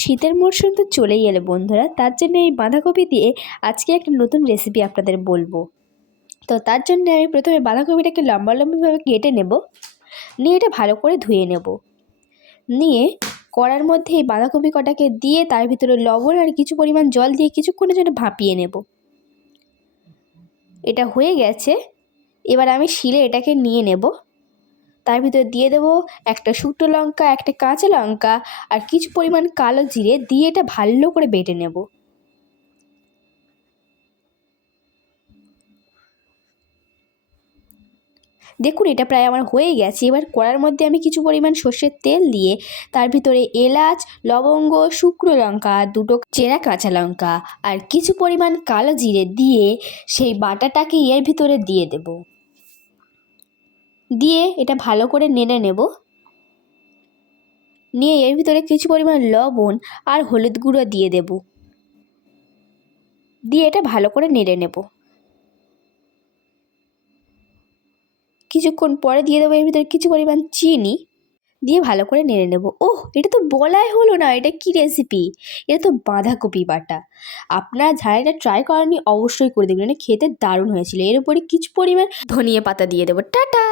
শীতের মরশুম তো চলেই এলো বন্ধুরা, তার জন্য এই বাঁধাকপি দিয়ে আজকে একটা নতুন রেসিপি আপনাদের বলবো। তো তার জন্য আমি প্রথমে বাঁধাকপিটাকে লম্বা লম্বাভাবে কেটে নেব, নিয়ে এটা ভালো করে ধুয়ে নেব। নিয়ে কড়ার মধ্যে এই বাঁধাকপি কটাকে দিয়ে তার ভিতরে লবণ আর কিছু পরিমাণ জল দিয়ে কিছুক্ষণের জন্য ভাপিয়ে নেব। এটা হয়ে গেছে, এবার আমি শিলে এটাকে নিয়ে নেব। তার ভিতরে দিয়ে দেবো একটা শুকনো লঙ্কা, একটা কাঁচা লঙ্কা আর কিছু পরিমাণ কালো জিরে দিয়ে এটা ভালো করে বেটে নেব। দেখুন এটা প্রায় আমার হয়ে গেছে। এবার কড়ার মধ্যে আমি কিছু পরিমাণ সর্ষের তেল দিয়ে তার ভিতরে এলাচ, লবঙ্গ, শুকনো লঙ্কা, দুটো চেরা কাঁচা লঙ্কা আর কিছু পরিমাণ কালো জিরে দিয়ে সেই বাটাটাকে এর ভিতরে দিয়ে দেব। দিয়ে এটা ভালো করে নেড়ে নেব। নিয়ে এর ভিতরে কিছু পরিমাণ লবণ আর হলুদ গুঁড়ো দিয়ে দেব। দিয়ে এটা ভালো করে নেড়ে নেব। কিছুক্ষণ পরে দিয়ে দেবো এর ভিতরে কিছু পরিমাণ চিনি, দিয়ে ভালো করে নেড়ে নেব। ওহ, এটা তো বলাই হলো না, এটা কি রেসিপি! এটা তো বাঁধাকপি বাটা। আপনারা যারা এটা ট্রাই করেননি অবশ্যই করে দেখবেন, এটা খেতে দারুণ হয়েছিল। এর উপরে কিছু পরিমাণ ধনিয়া পাতা দিয়ে দেবো। টাটা।